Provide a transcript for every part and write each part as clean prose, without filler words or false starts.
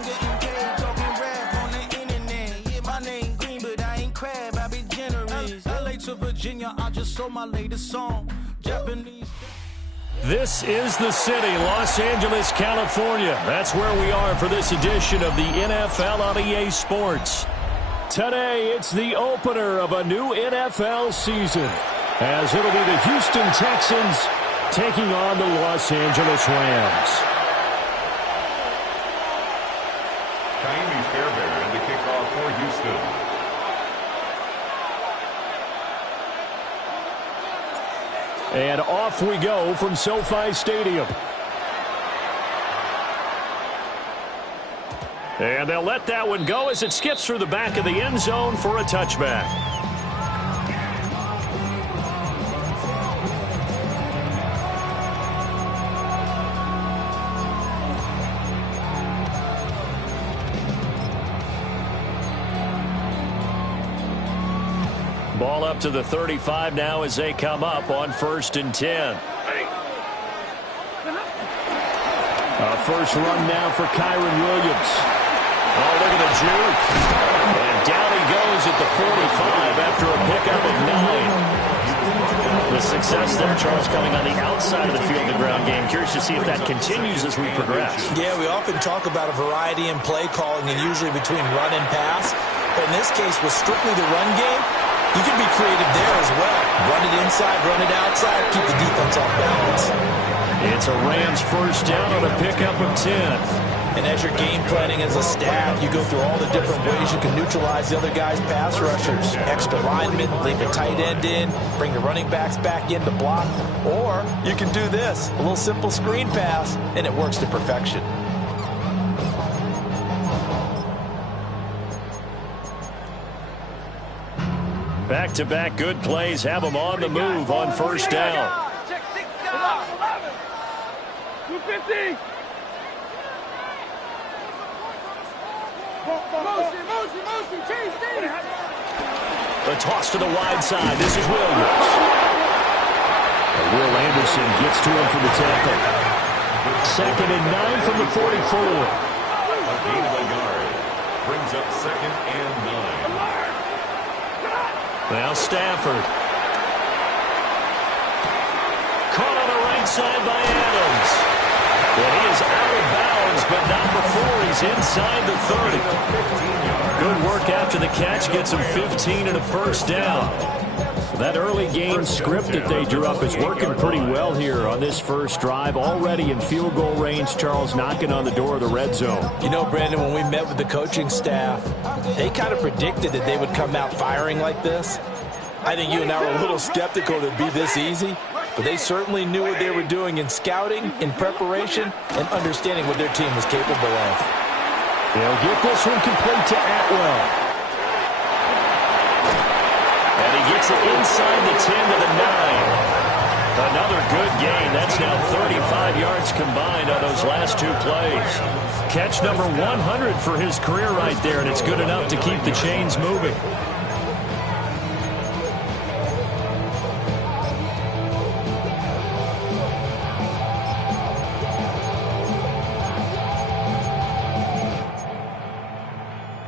I'm getting paid, talking rap on the internet. Yeah, my name Green, but I ain't crab, I be generous. LA to Virginia, I just sold my latest song. Japanese. This is the city, Los Angeles, California. That's where we are for this edition of the NFL on EA Sports. Today, it's the opener of a new NFL season, as it'll be the Houston Texans taking on the Los Angeles Rams. Kaimi Fairbairn, the kickoff for Houston. And off we go from SoFi Stadium. And they'll let that one go as it skips through the back of the end zone for a touchback. Ball up to the 35 now as they come up on 1st and 10. A first run now for Kyron Williams. Oh, look at the juke. And down he goes at the 45 after a pickup of 9. The success there, Charles, coming on the outside of the field, the ground game. Curious to see if that continues as we progress. Yeah, we often talk about a variety in play calling and usually between run and pass. But in this case, with strictly the run game, you can be creative there as well. Run it inside, run it outside, keep the defense off balance. It's a Rams first down on a pickup of 10. And as you're game planning as a staff, you go through all the different ways you can neutralize the other guy's pass rushers. Extra linemen, leave a tight end in, bring the running backs back in to block. Or you can do this, a little simple screen pass, and it works to perfection. Back-to-back good plays have them on the move on first down. Check 6 down. 250. Motion, change things. The toss to the wide side. This is Williams. Will Anderson gets to him for the tackle. 2nd and 9 from the 44. A gain of a yard. Brings up 2nd and 9. Now Stafford. Caught on the right side by Adams. Well, he is out of bounds, but not before he's inside the 30. Good work after the catch. Gets him 15 and a first down. That early game script that they drew up is working pretty well here on this first drive. Already in field goal range, Charles knocking on the door of the red zone. You know, Brandon, when we met with the coaching staff, they kind of predicted that they would come out firing like this. I think you and I were a little skeptical that it'd be this easy, but they certainly knew what they were doing in scouting, in preparation, and understanding what their team was capable of. They'll get this one complete to Atwell. And he gets it inside the 10 to the 9. Another good gain. That's now 35 yards combined on those last 2 plays. Catch number 100 for his career right there, and it's good enough to keep the chains moving.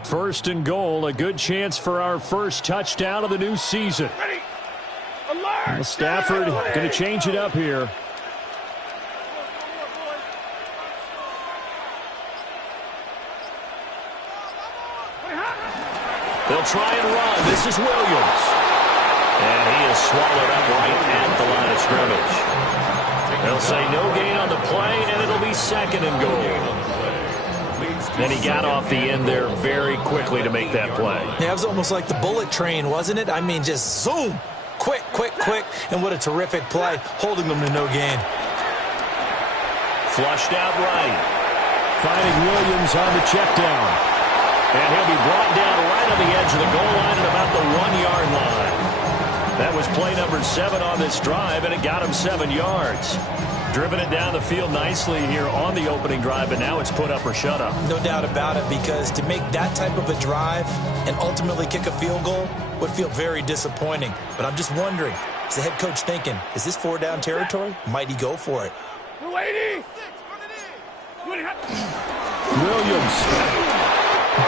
First and goal, a good chance for our first touchdown of the new season. Well, Stafford going to change it up here. They'll try and run. This is Williams. And he is swallowed up right at the line of scrimmage. They'll say no gain on the play, and it'll be 2nd and goal. Then he got off the end there very quickly to make that play. Yeah, it was almost like the bullet train, wasn't it? I mean, just zoom. Quick. And what a terrific play, holding them to no gain. Flushed out right. Finding Williams on the check down. And he'll be brought down right on the edge of the goal line at about the 1-yard line. That was play number 7 on this drive, and it got him 7 yards. Driven it down the field nicely here on the opening drive, but now it's put up or shut up. No doubt about it, because to make that type of a drive and ultimately kick a field goal would feel very disappointing. But I'm just wondering, is the head coach thinking, is this 4-down territory? Might he go for it? 280. Williams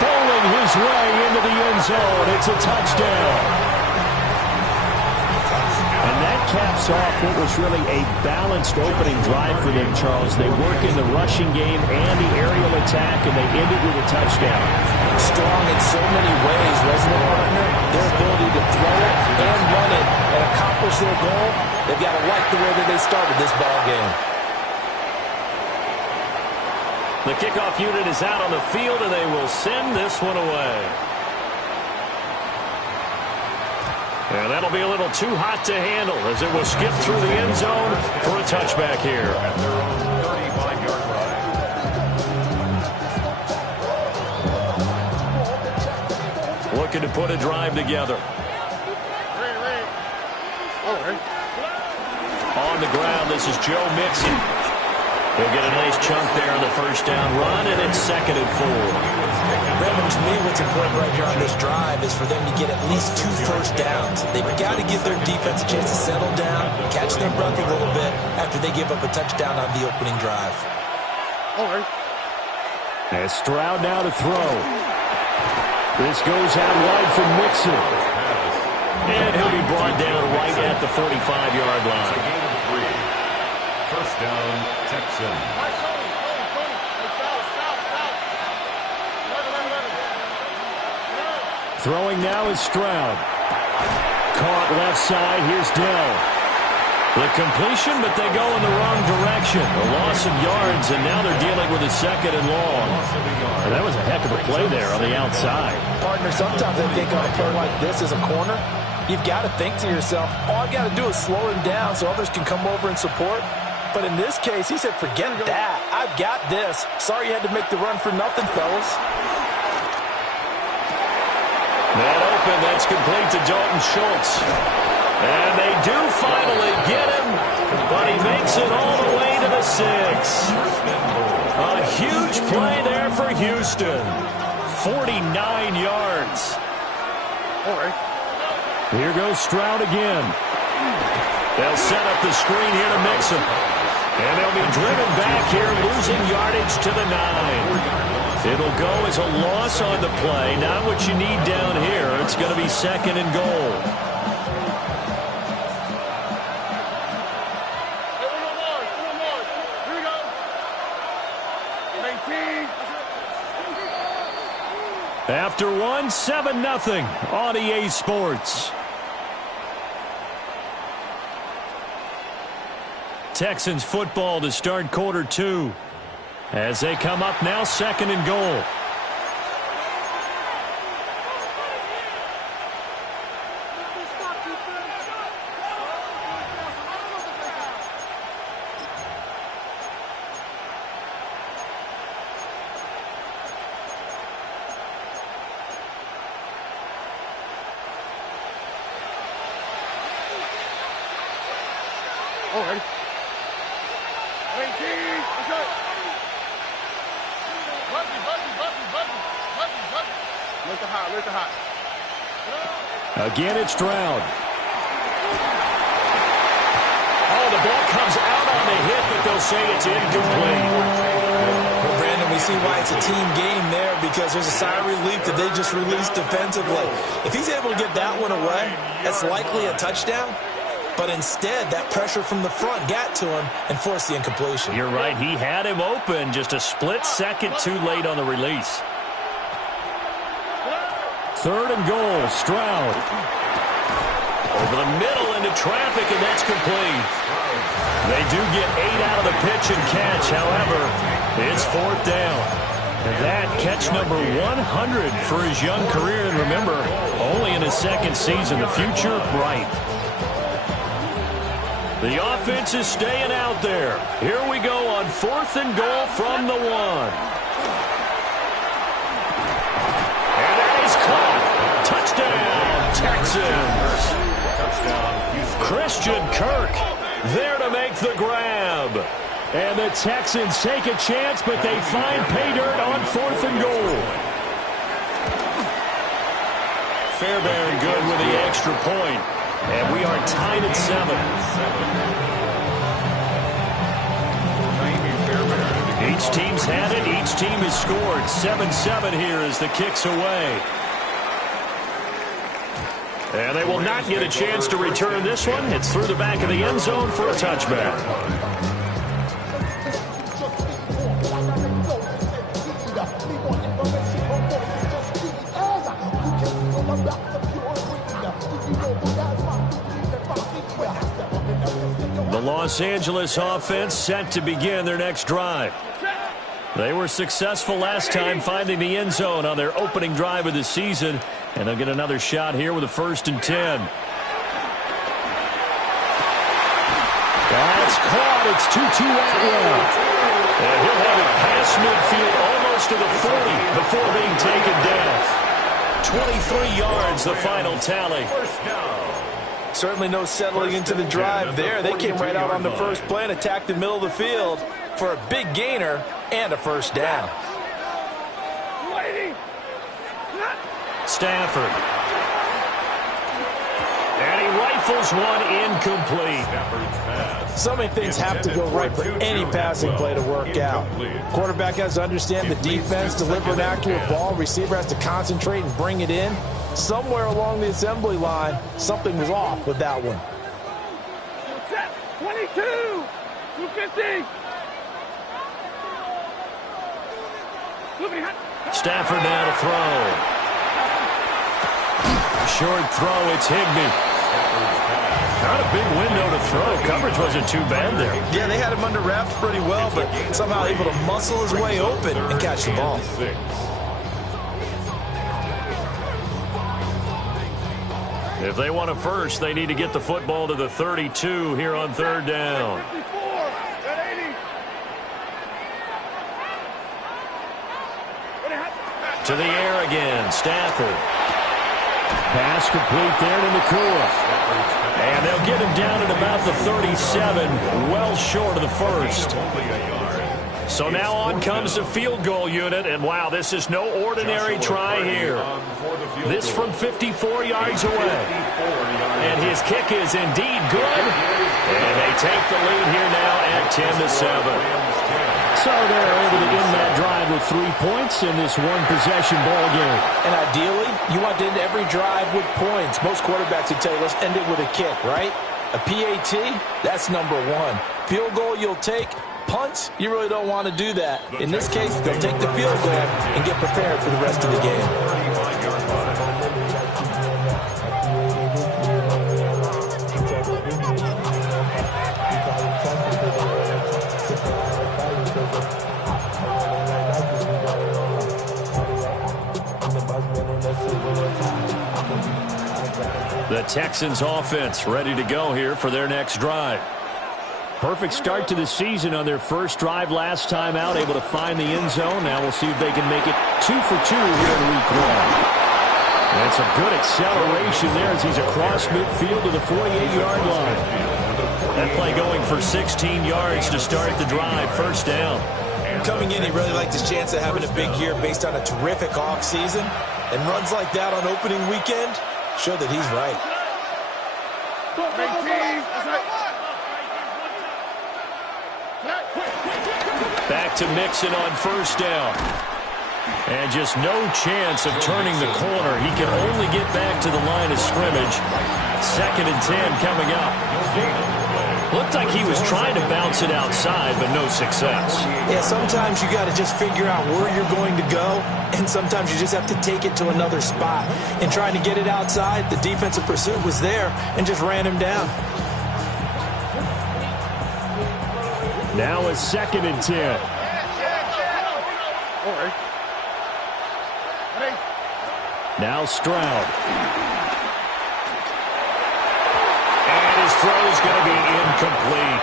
bowling his way into the end zone. It's a touchdown. And that caps off what was really a balanced opening drive for them, Charles. They work in the rushing game and the aerial attack, and they ended with a touchdown. Strong in so many ways, wasn't it, partner? Their ability to throw it and run it and accomplish their goal, they've got to like the way that they started this ball game. The kickoff unit is out on the field, and they will send this one away. And that'll be a little too hot to handle as it will skip through the end zone for a touchback here. At their own 35-yard line. Looking to put a drive together. On the ground, this is Joe Mixon. He'll get a nice chunk there on the first down run, and it's 2nd and 4. Brandon, to me, what's important right here on this drive is for them to get at least 2 first downs. They've got to give their defense a chance to settle down, catch their breath a little bit after they give up a touchdown on the opening drive. And Stroud now to throw. This goes out wide for Mixon. And he'll be brought down right at the 45-yard line. First down, Texans. Throwing now is Stroud. Caught left side. Here's Dell. The completion, but they go in the wrong direction. A loss of yards, and now they're dealing with a 2nd and long. And that was a heck of a play there on the outside. Partner, sometimes I think on a play like this as a corner, you've got to think to yourself, all I got to do is slow him down so others can come over and support. But in this case, he said, forget that. I've got this. Sorry you had to make the run for nothing, fellas. That open, that's complete to Dalton Schultz. And they do finally get him, but he makes it all the way to the 6. A huge play there for Houston. 49 yards. Here goes Stroud again. They'll set up the screen here to Mixon. And they'll be driven back here, losing yardage to the 9. It'll go as a loss on the play. Not what you need down here. It's going to be 2nd and goal. After one, 7-0 on EA Sports. Texans football to start quarter 2 as they come up now 2nd and goal. Again, it's Stroud. Oh, the ball comes out on the hit, but they'll say it's incomplete. Well, Brandon, we see why it's a team game there, because there's a sigh of relief that they just released defensively. If he's able to get that one away, that's likely a touchdown. But instead, that pressure from the front got to him and forced the incompletion. You're right. He had him open, just a split second too late on the release. 3rd and goal, Stroud. Over the middle into traffic, and that's complete. They do get 8 out of the pitch and catch. However, it's 4th down. And that catch number 100 for his young career. And remember, only in his 2nd season. The future bright. The offense is staying out there. Here we go on 4th and goal from the 1. Touchdown, Texans. Christian Kirk there to make the grab. And the Texans take a chance, but they find pay dirt on 4th and goal. Fairbairn good with the extra point. And we are tied at 7. He Each team's had it. Each team has scored. 7-7 here as the kick's away. And they will not get a chance to return this one. It's through the back of the end zone for a touchback. The Los Angeles offense set to begin their next drive. They were successful last time finding the end zone on their opening drive of the season, and they'll get another shot here with a 1st and 10. That's caught. It's Tutu Atwell. And he'll have it past midfield almost to the 40 before being taken down. 23 yards, the final tally. Certainly no settling into the drive there. They came right out on the first play and attacked the middle of the field for a big gainer and a 1st down. Stafford. And he rifles one incomplete. So many things have to go right for any passing play to work out. Quarterback has to understand the defense, deliver an accurate ball. Receiver has to concentrate and bring it in. Somewhere along the assembly line, something was off with that one. 22, 250. Stafford now to throw. Short throw, it's Higbee. Not a big window to throw. Coverage wasn't too bad there. Yeah, they had him under wraps pretty well, but somehow able to muscle his way open and catch the ball. If they want a first, they need to get the football to the 32 here on 3rd down. To the air again, Stafford. Pass complete there to Nakua. And they'll get him down at about the 37, well short of the 1st. So now on comes the field goal unit, and wow, this is no ordinary try here. This from 54 yards away. And his kick is indeed good. And they take the lead here now at 10-7. So they're able to end that drive with 3 points in this one-possession ball game. And ideally, you want to end every drive with points. Most quarterbacks would tell you, let's end it with a kick, right? A PAT, that's number 1. Field goal you'll take. Punts, you really don't want to do that. In this case, they'll take the field goal and get prepared for the rest of the game. The Texans offense ready to go here for their next drive. Perfect start to the season on their first drive last time out, able to find the end zone. Now we'll see if they can make it 2 for 2 here in week 1. That's a good acceleration there as he's across midfield to the 48-yard line. That play going for 16 yards to start the drive, 1st down. Coming in, he really liked his chance of having a big year based on a terrific offseason. And runs like that on opening weekend show that he's right. Back to Mixon on 1st down. And just no chance of turning the corner. He can only get back to the line of scrimmage. 2nd and 10 coming up. Looked like he was trying to bounce it outside, but no success. Yeah, sometimes you got to just figure out where you're going to go, and sometimes you just have to take it to another spot. In trying to get it outside, the defensive pursuit was there and just ran him down. Now a 2nd and 10. Now Stroud. And his throw is going to be incomplete.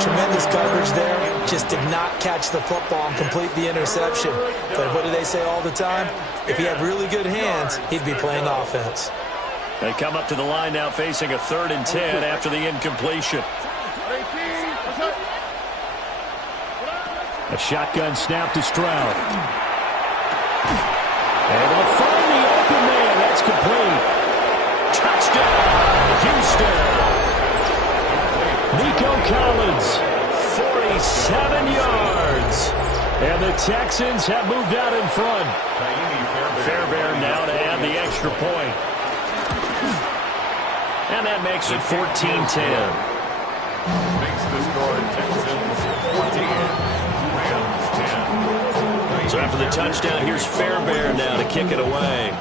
Tremendous coverage there. Just did not catch the football and complete the interception. But what do they say all the time? If he had really good hands, he'd be playing offense. They come up to the line now facing a 3rd and 10 after the incompletion. A shotgun snap to Stroud. Able to find the open man. That's complete. Touchdown, Houston. Nico Collins, 47 yards. And the Texans have moved out in front. Fairbairn now to add the extra point. And that makes it 14-10. Makes the score Texans 14, Rams 10. So after the touchdown, here's Fairbairn now to kick it away.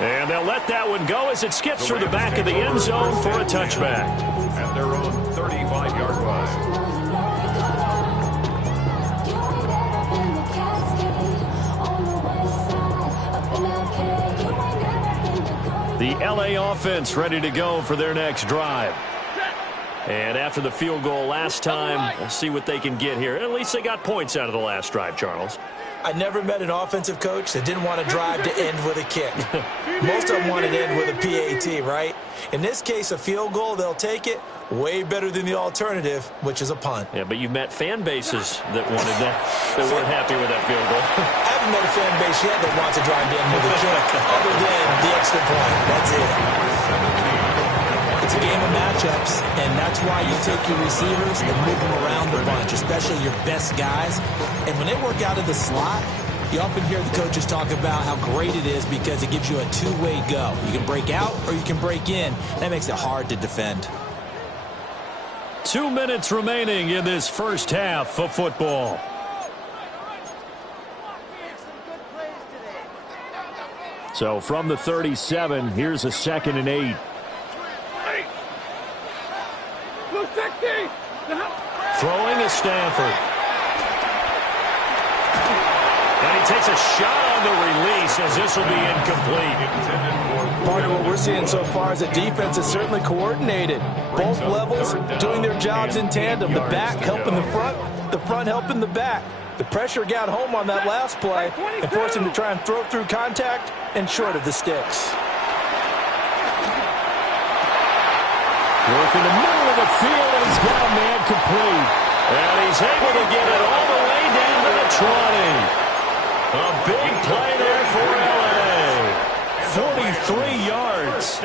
And they'll let that one go as it skips through the back of the end zone for a touchback. At their own 35-yard line. The LA offense ready to go for their next drive. And after the field goal last time, we'll see what they can get here. At least they got points out of the last drive, Charles. I never met an offensive coach that didn't want to drive to end with a kick. Most of them wanted to end with a PAT, right? In this case, a field goal, they'll take it. Way better than the alternative, which is a punt. Yeah, but you've met fan bases that wanted that, that weren't happy with that field goal. I haven't met a fan base yet that wants to drive to end with a kick, other than the extra point. That's it. It's a game of matchups, and that's why you take your receivers and move them around the bunch, especially your best guys. And when they work out of the slot, you often hear the coaches talk about how great it is because it gives you a two-way go. You can break out or you can break in. That makes it hard to defend. 2 minutes remaining in this first half of football. So from the 37, here's a 2nd and 8. Throwing is Stafford. And he takes a shot on the release as this will be incomplete. Part of what we're seeing so far is the defense is certainly coordinated. Both levels doing their jobs in tandem. The back helping the front helping the back. The pressure got home on that last play and forced him to try and throw through contact and short of the sticks. Work in the middle of the field, and he's got a man complete. And he's able to get it all the way down to the 20. A big play there for LA. 43 yards.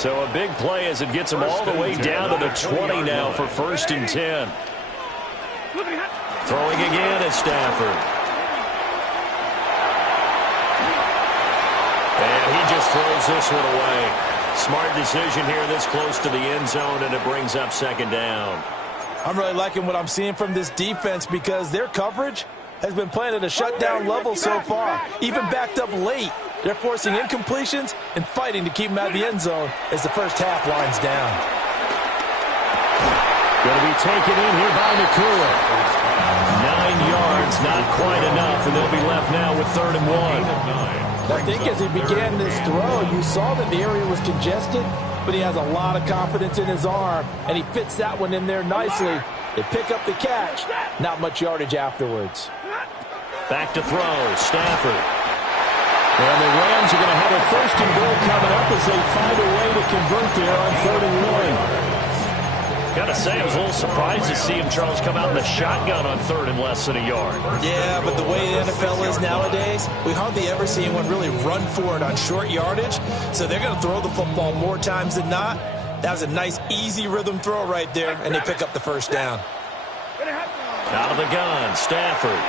So a big play as it gets him all the way down to the 20 now for 1st and 10. Throwing again is Stafford. And he just throws this one away. Smart decision here this close to the end zone, and it brings up 2nd down. I'm really liking what I'm seeing from this defense because their coverage has been playing at a shutdown level so far. Even backed up late, they're forcing incompletions and fighting to keep them out of the end zone as the first half winds down. Going to be taken in here by Nakua. 9 yards, not quite enough, and they'll be left now with 3rd and 1. I think as he began this throw, you saw that the area was congested, but he has a lot of confidence in his arm, and he fits that one in there nicely. They pick up the catch. Not much yardage afterwards. Back to throw, Stafford. And the Rams are going to have a 1st and goal coming up as they find a way to convert there on 3rd and 1. Got to say, I was a little surprised to see him, Charles, come out in the shotgun on 3rd and less than a yard. Yeah, but the way the NFL is nowadays, we hardly ever see anyone really run for it on short yardage. So they're going to throw the football more times than not. That was a nice, easy rhythm throw right there, and they pick up the 1st down. Out of the gun, Stafford.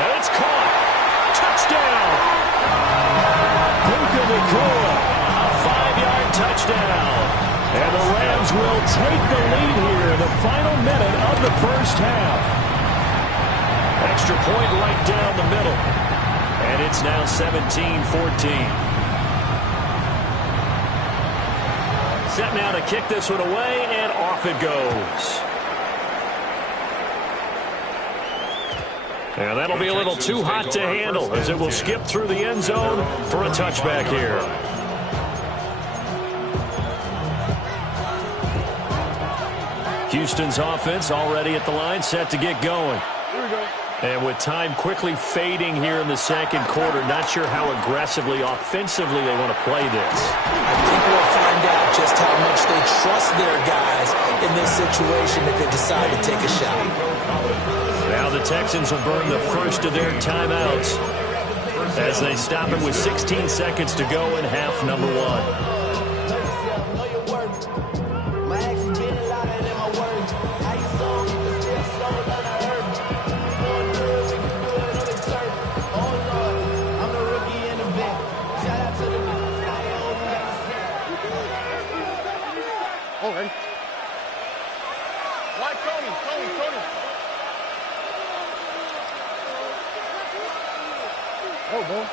And it's caught. Touchdown. Nakua, a 5-yard touchdown. And the Rams will take the lead here in the final minute of the first half. Extra point right down the middle. And it's now 17-14. Set now to kick this one away, and off it goes. And that'll be a little too hot to handle as it will skip through the end zone for a touchback here. Houston's offense already at the line, set to get going. And with time quickly fading here in the 2nd quarter, not sure how aggressively, offensively they want to play this. I think we'll find out just how much they trust their guys in this situation if they decide to take a shot. Now the Texans will burn the first of their timeouts as they stop it with 16 seconds to go in half number 1. Oh, boy.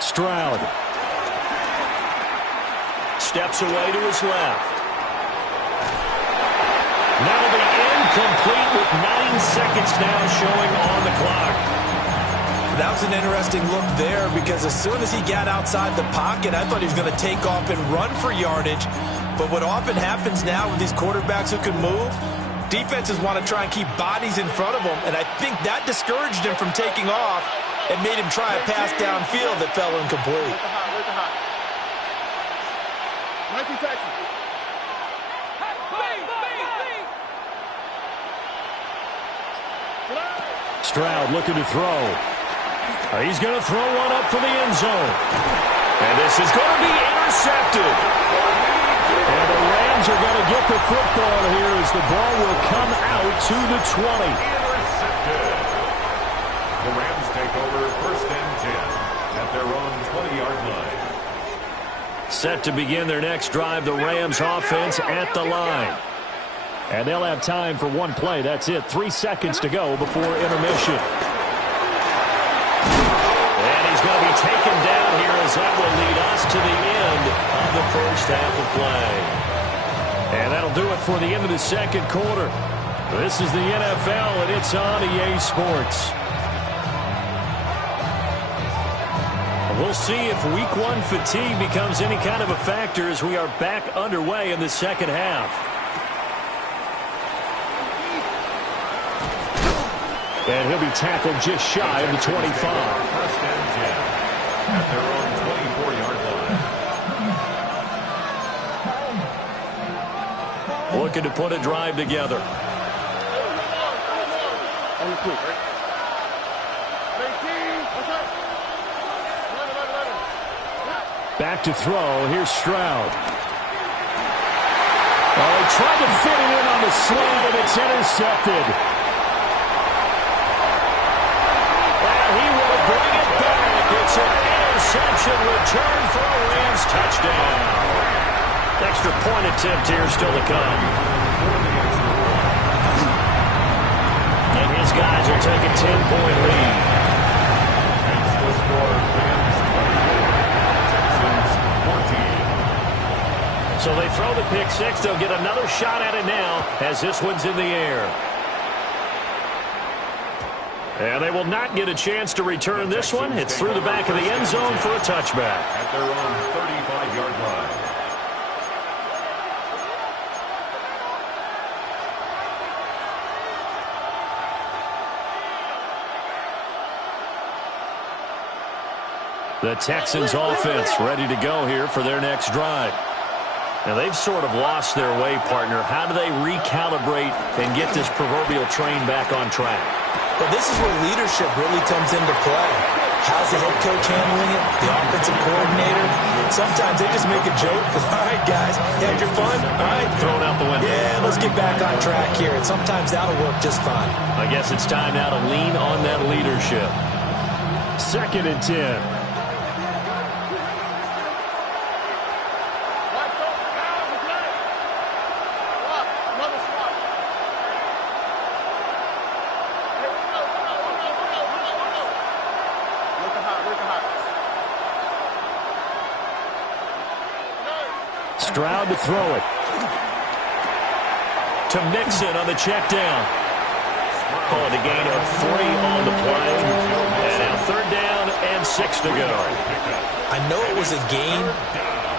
Stroud steps away to his left. That'll be incomplete with 9 seconds now showing on the clock. That was an interesting look there because as soon as he got outside the pocket, I thought he was going to take off and run for yardage. But what often happens now with these quarterbacks who can move, defenses want to try and keep bodies in front of them, and I think that discouraged him from taking off and made him try a pass downfield that fell incomplete. Stroud looking to throw. He's going to throw one up for the end zone. And this is going to be intercepted. And the Rams are going to get the football here as the ball will come out to the 20. Intercepted. The Rams take over 1st and 10 at their own 20-yard line. Set to begin their next drive, the Rams offense at the line. And they'll have time for one play. That's it. 3 seconds to go before intermission. And he's going to be taken down here as that will lead us to the end of the first half of play. And that'll do it for the end of the second quarter. This is the NFL, and it's on EA Sports. We'll see if Week 1 fatigue becomes any kind of a factor as we are back underway in the second half. And he'll be tackled just shy of the 25. 1st and 10 at their own 24-yard line. Looking to put a drive together. Back to throw. Here's Stroud. Oh, he tried to fit it in on the slant, and it's intercepted. And he will bring it back. It's an interception return for a Rams touchdown. Extra point attempt here still to come. And his guys will take a 10-point lead. That's the score. Rams 14. So they throw the pick six. They'll get another shot at it now as this one's in the air. And they will not get a chance to return this one. It's through the back of the end zone for a touchback. At their own 35-yard line. The Texans offense ready to go here for their next drive. Now, they've sort of lost their way, partner. How do they recalibrate and get this proverbial train back on track? Well, this is where leadership really comes into play. How's the head coach handling it? The offensive coordinator? Sometimes they just make a joke. All right, guys, you had your fun? All right. Thrown out the window. Yeah, let's get back on track here. And sometimes that'll work just fine. I guess it's time now to lean on that leadership. 2nd and 10. Stroud to throw it. To Mixon on the check down. Calling a gain of 3 on the play. And now 3rd down and 6 to go. I know it was a gain,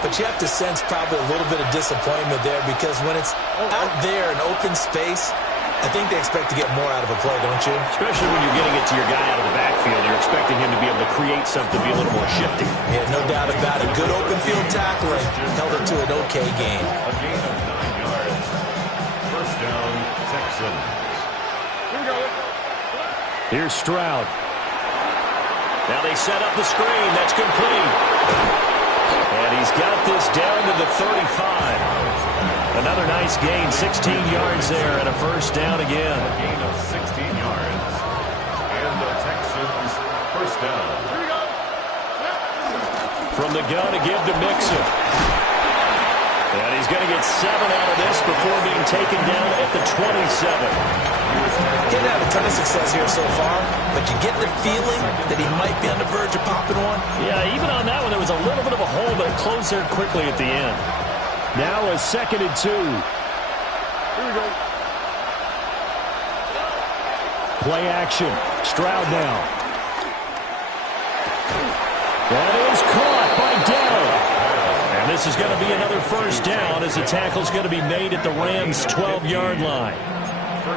but you have to sense probably a little bit of disappointment there because when it's out there in open space, I think they expect to get more out of a play, don't you? Especially when you're getting it to your guy out of the backfield. You're expecting him to be able to create something, be a little more shifty. Yeah, no doubt about it. Good open field tackling. Held it to an okay gain. A gain of 9 yards. 1st down, Texans. Here's Stroud. Now they set up the screen. That's complete. And he's got this down to the 35. Another nice gain, 16 yards there, and a 1st down again. A gain of 16 yards. And the Texans 1st down. From the gun to give to Mixon. And he's going to get 7 out of this before being taken down at the 27. Didn't have a ton of success here so far, but you get the feeling that he might be on the verge of popping one. Yeah, even on that one, there was a little bit of a hole, but it closed there quickly at the end. Now a 2nd and 2. Here we go. Play action. Stroud now. That is caught by Dell. And this is going to be another first down as the tackle's going to be made at the Rams' 12-yard line.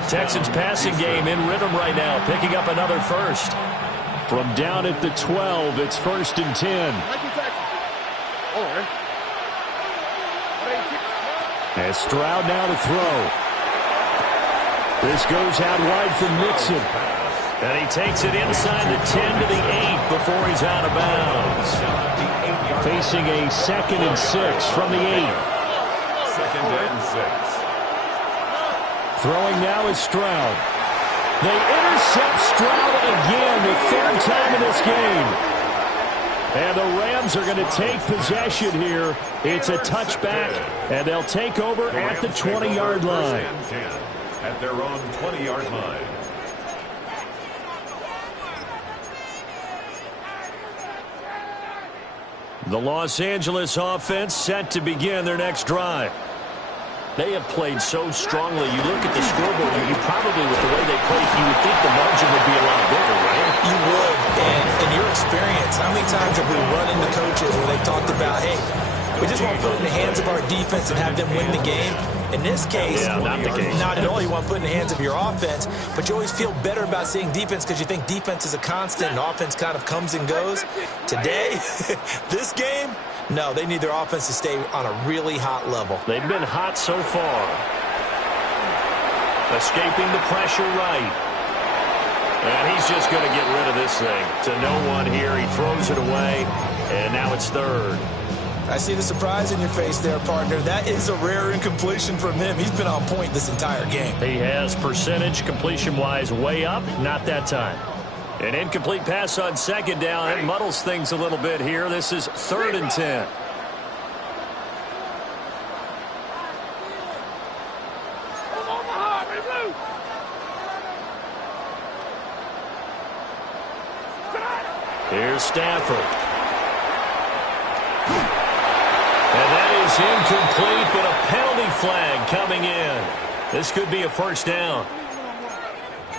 Texans passing game in rhythm right now, picking up another first. From down at the 12, it's 1st and 10. As Stroud now to throw. This goes out wide for Mixon. And he takes it inside the 10 to the 8 before he's out of bounds. Facing a 2nd and 6 from the 8. 2nd and 6. Throwing now is Stroud. They intercept Stroud again, the 3rd time in this game. And the Rams are going to take possession here. It's a touchback, and they'll take over at the 20-yard line. At their own 20-yard line. The Los Angeles offense set to begin their next drive. They have played so strongly. You look at the scoreboard, you probably, with the way they played, you would think the margin would be a lot bigger, right? You would. And in your experience, how many times have we run into coaches where they talked about, hey, we just want to put it in the hands of our defense and have them win the game? In this case, not the case. Not at all. You want to put it in the hands of your offense, but you always feel better about seeing defense because you think defense is a constant and offense kind of comes and goes. Today, this game, no, they need their offense to stay on a really hot level. They've been hot so far. Escaping the pressure right. And he's just going to get rid of this thing. To no one here. He throws it away, and now it's 3rd. I see the surprise in your face there, partner. That is a rare incompletion from him. He's been on point this entire game. He has percentage completion-wise way up. Not that time. An incomplete pass on 2nd down. It muddles things a little bit here. This is 3rd and 10. Here's Stafford. And that is incomplete, but a penalty flag coming in. This could be a first down.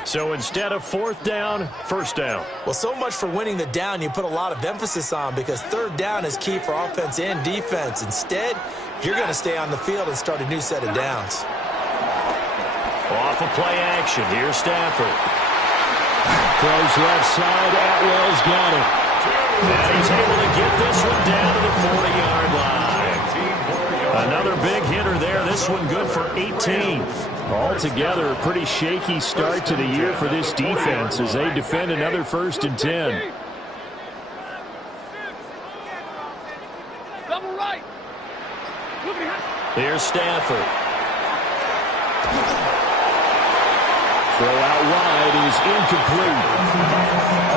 So instead of 4th down, 1st down. Well, so much for winning the down you put a lot of emphasis on because 3rd down is key for offense and defense. Instead, you're going to stay on the field and start a new set of downs. Off of play action. Here's Stafford. Throws left side. Atwell's got it. And he's able to get this one down to the 40-yard line. Another big hitter there. This one good for 18. Altogether, a pretty shaky start to the year for this defense as they defend another 1st and 10. Double right. Here's Stafford. Throw out wide is incomplete.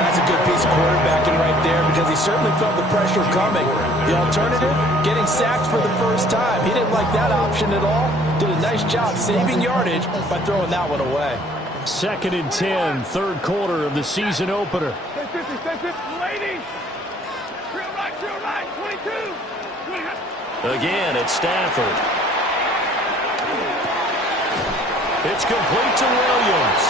That's a good piece of quarterbacking right there because he certainly felt the pressure coming. The alternative, getting sacked for the first time. He didn't like that option at all. Did a nice job saving yardage by throwing that one away. 2nd and 10, 3rd quarter of the season opener. Stay 50, ladies. Drill right, 22. Again, it's Stafford. It's complete to Williams.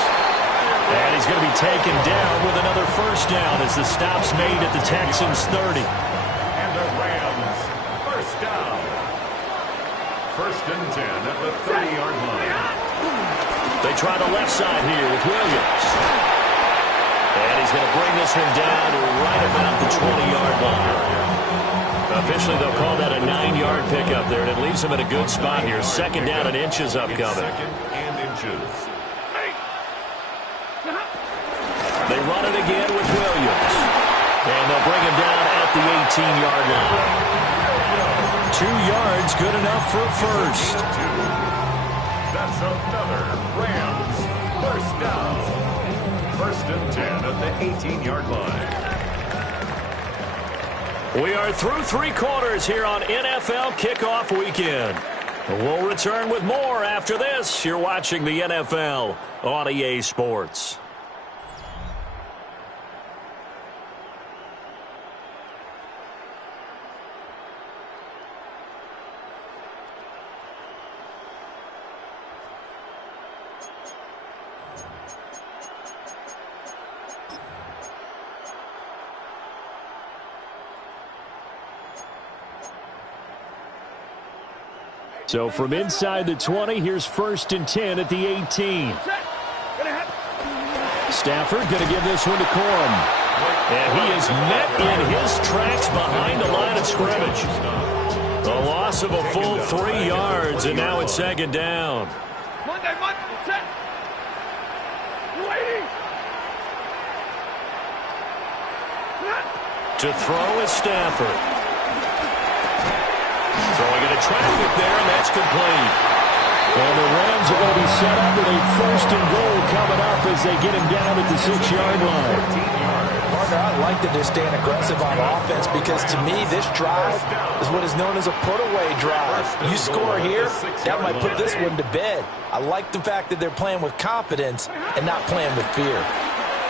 And he's going to be taken down with another first down as the stop's made at the Texans' 30. And the Rams, first down. 1st and 10 at the 30-yard line. They try the left side here with Williams. And he's going to bring this one down to right about the 20-yard line. Officially, they'll call that a 9-yard pickup there, and it leaves him in a good spot here. 2nd down and inches upcoming. 2nd and inches. They run it again with Williams. And they'll bring him down at the 18-yard line. 2 yards, good enough for a first. That's another Rams first down. 1st and 10 at the 18-yard line. We are through 3 quarters here on NFL Kickoff Weekend. We'll return with more after this. You're watching the NFL on EA Sports. So from inside the 20, here's 1st and 10 at the 18. Stafford going to give this one to Corum. And he is met in his tracks behind the line of scrimmage. A loss of a full 3 yards, and now it's 2nd down. To throw is Stafford. Throwing into traffic there, and that's complete. And the Rams are going to be set up with a 1st and goal coming up as they get him down at the 6-yard line. Partner, I like that they're staying aggressive on offense because to me, this drive is what is known as a put-away drive. You score here, that might put this one to bed. I like the fact that they're playing with confidence and not playing with fear.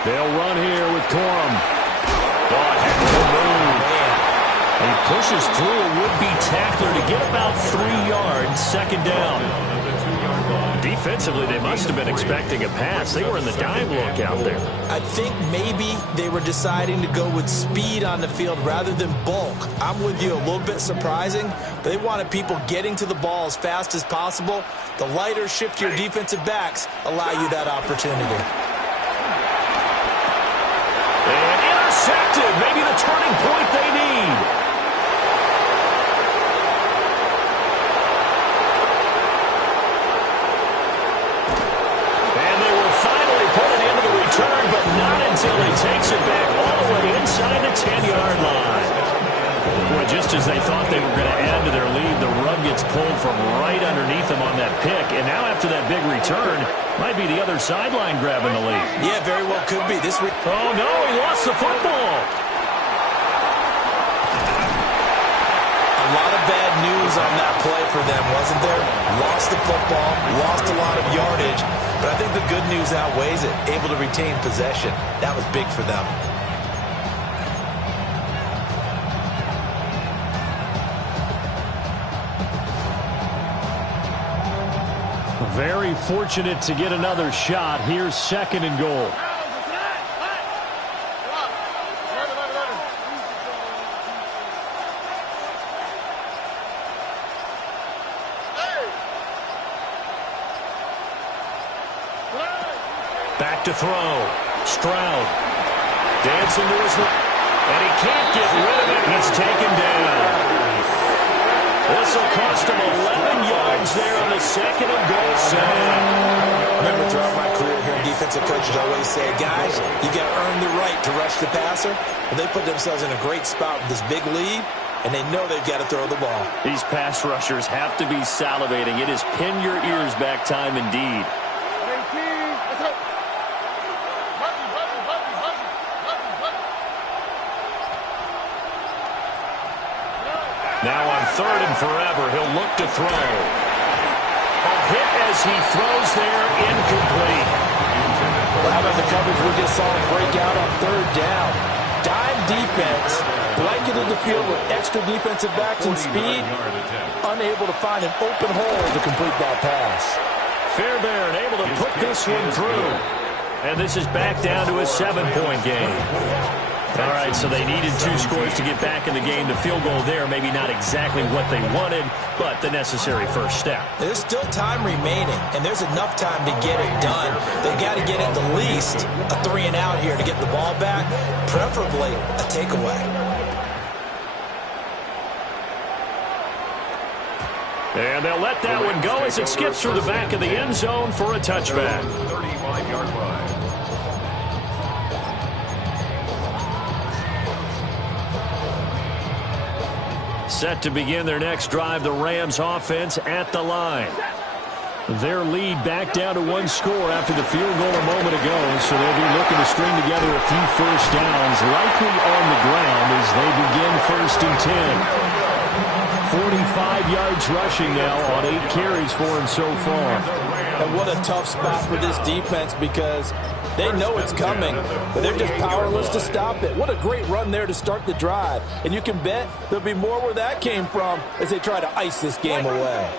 They'll run here with Corum. Oh, heck of a move. He pushes through a would-be tackler to get about 3 yards, 2nd down. Defensively, they must have been expecting a pass. They were in the dime look out there. I think maybe they were deciding to go with speed on the field rather than bulk. I'm with you, a little bit surprising. They wanted people getting to the ball as fast as possible. The lighter, shiftier defensive backs allow you that opportunity. And intercepted, maybe the turning point they need. But not until he takes it back all the way inside the 10-yard line. Boy, just as they thought they were going to add to their lead, the rug gets pulled from right underneath them on that pick. And now after that big return, might be the other sideline grabbing the lead. Yeah, very well could be. Oh, no, he lost the football. A lot of bad news on that play for them, wasn't there? Lost the football, lost a lot of yardage. But I think the good news outweighs it. Able to retain possession. That was big for them. Very fortunate to get another shot. Here's 2nd and goal. Back to throw. Stroud. Dancing to his left. And he can't get rid of it. He's taken down. This will cost him 11 yards there on the 2nd and goal set. I remember throughout my career here in defensive coaches always say, guys, you got to earn the right to rush the passer. Well, they put themselves in a great spot with this big lead, and they know they've got to throw the ball. These pass rushers have to be salivating. It is pin your ears back time indeed. Now on 3rd and forever, he'll look to throw. A hit as he throws there, incomplete. Well, how about the coverage we just saw break out on 3rd down? Dime defense, blanketed the field with extra defensive backs and speed, unable to find an open hole to complete that pass. Fairbairn able to put this one through. And this is back down to a 7-point game. All right, so they needed 2 scores to get back in the game. The field goal there, maybe not exactly what they wanted, but the necessary first step. There's still time remaining, and there's enough time to get it done. They've got to get at the least a 3-and-out here to get the ball back, preferably a takeaway. And they'll let that one go as it skips through the back of the end zone for a touchback. 35-yard line. Set to begin their next drive, the Rams offense at the line. Their lead back down to 1 score after the field goal a moment ago, so they'll be looking to string together a few first downs, likely on the ground as they begin 1st and 10. 45 yards rushing now on 8 carries for him so far. And what a tough spot for this defense because they know it's coming, but they're just powerless to stop it. What a great run there to start the drive. And you can bet there'll be more where that came from as they try to ice this game away.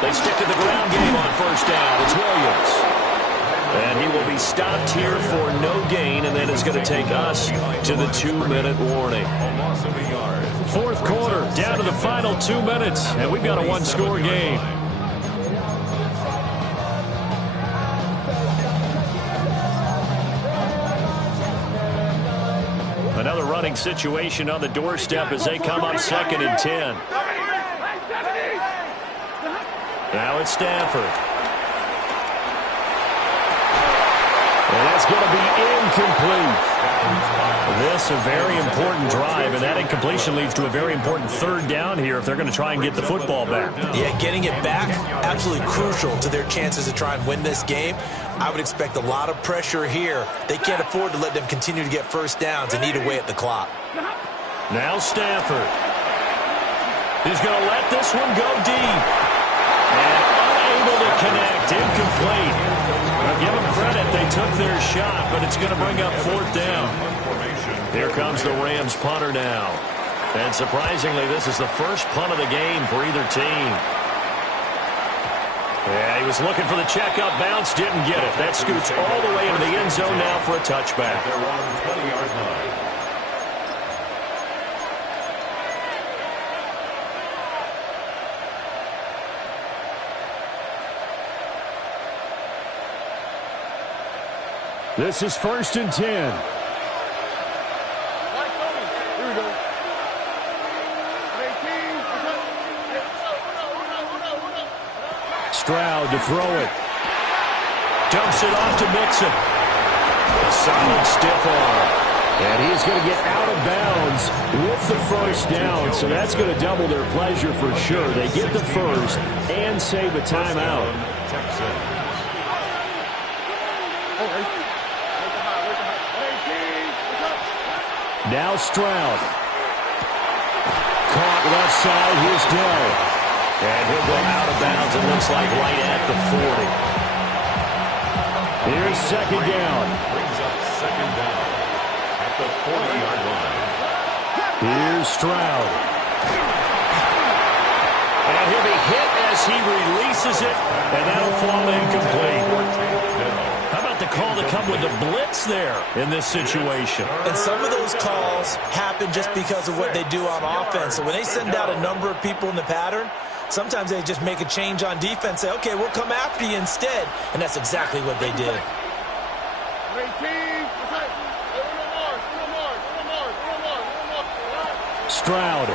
They stick to the ground game on 1st down. It's Williams. And he will be stopped here for no gain, and then it's going to take us to the 2-minute warning. 4th quarter, down to the final 2 minutes, and we've got a 1-score game. Another running situation on the doorstep as they come up 2nd and 10. Now it's Stafford. And that's going to be incomplete. This a very important drive, and that incompletion leads to a very important 3rd down here if they're going to try and get the football back. Yeah, getting it back, absolutely crucial to their chances to try and win this game. I would expect a lot of pressure here. They can't afford to let them continue to get first downs and eat away at the clock. Now Stafford. He's going to let this one go deep. And unable to connect, incomplete. Well, give them credit, they took their shot, but it's going to bring up 4th down. Here comes the Rams punter now. And surprisingly, this is the first punt of the game for either team. Yeah, he was looking for the check-up bounce, didn't get it. That scoots all the way into the end zone now for a touchback. They're on 20-yard line. This is 1st and 10. Here we go. 18. Stroud to throw it. Dumps it off to Mixon. A solid stiff arm. And he's going to get out of bounds with the first down, so that's going to double their pleasure for sure. They get the first and save a timeout. Texans. Now Stroud. Caught left side. Here's Dell. And he'll go out of bounds, it looks like, right at the 40. Here's 2nd down. Brings up 2nd down at the 40-yard line. Here's Stroud. And he'll be hit as he releases it, and that'll fall incomplete. How about the call to come with the blitz there in this situation? And some of those calls happen just because of what they do on offense. So when they send out a number of people in the pattern, sometimes they just make a change on defense, say, okay, we'll come after you instead. And that's exactly what they did. Stroud.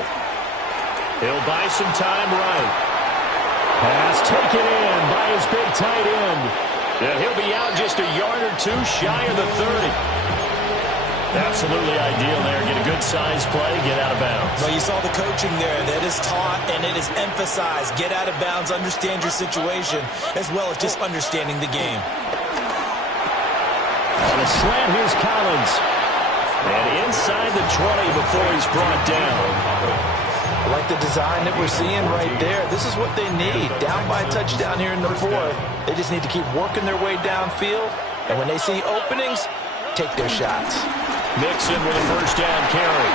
He'll buy some time right. Pass taken in by his big tight end. And he'll be out just a yard or two shy of the 30. Absolutely ideal there. Get a good size play, get out of bounds. Well, you saw the coaching there. That is taught and it is emphasized. Get out of bounds, understand your situation, as well as just understanding the game. On a slant, here's Collins. And inside the 20 before he's brought down. I like the design that we're seeing right there. This is what they need. Down by a touchdown here in the 4th. They just need to keep working their way downfield. And when they see openings, take their shots. Mixon with a first down carry.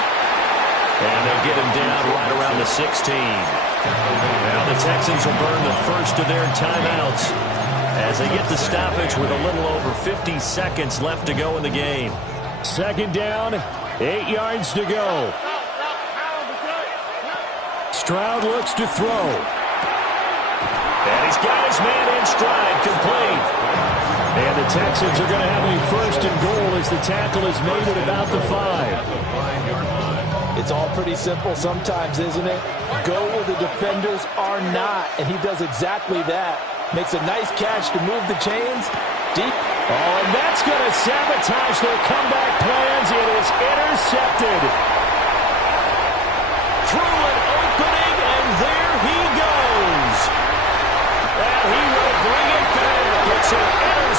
And they'll get him down right around the 16. Now the Texans will burn the first of their timeouts as they get the stoppage with a little over 50 seconds left to go in the game. 2nd down, 8 yards to go. Stroud looks to throw. And he's got his man in stride, complete. And the Texans are going to have a 1st and goal as the tackle is made at about the 5. It's all pretty simple sometimes, isn't it? Go where the defenders are not, and he does exactly that. Makes a nice catch to move the chains deep. Oh, and that's going to sabotage their comeback plans. It is intercepted.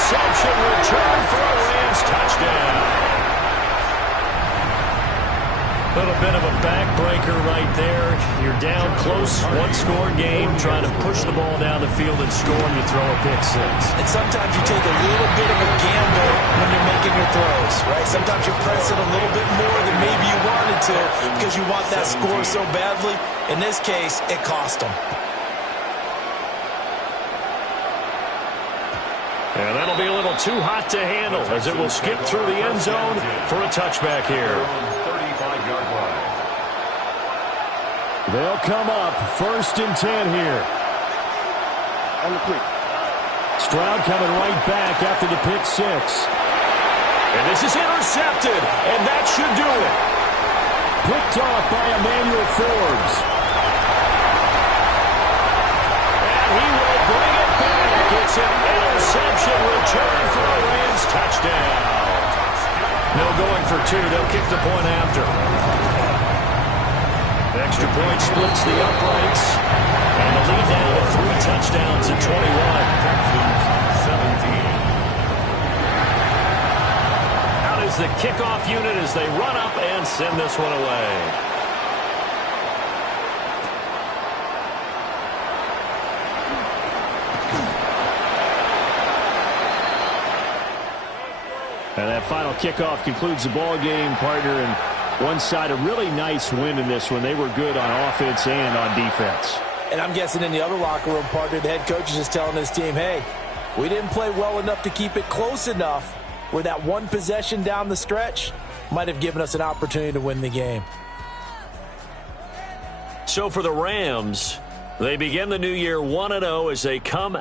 interception, return for a Rams touchdown. A little bit of a backbreaker right there. You're down close, one-score game, trying to push the ball down the field and score, and you throw a pick six. And sometimes you take a little bit of a gamble when you're making your throws, right? Sometimes you press it a little bit more than maybe you wanted to because you want that score so badly. In this case, it cost them. And that'll be a little too hot to handle as it will skip through the end zone for a touchback here. 35-yard line. They'll come up 1st and 10 here. On the quick. Stroud coming right back after the pick six. And this is intercepted, and that should do it. Picked off by Emmanuel Forbes. And he will bring it back. It's an interception return for a Rams touchdown. No going for two. They'll kick the point after. Extra point splits the uprights. And the lead down to 3 touchdowns at 21. Texans 17. Out is the kickoff unit as they run up and send this one away. And that final kickoff concludes the ball game, partner. And one side, a really nice win in this one. They were good on offense and on defense. And I'm guessing in the other locker room, partner, the head coach is just telling his team, hey, we didn't play well enough to keep it close enough where that one possession down the stretch might have given us an opportunity to win the game. So for the Rams, they begin the new year 1-0 as they come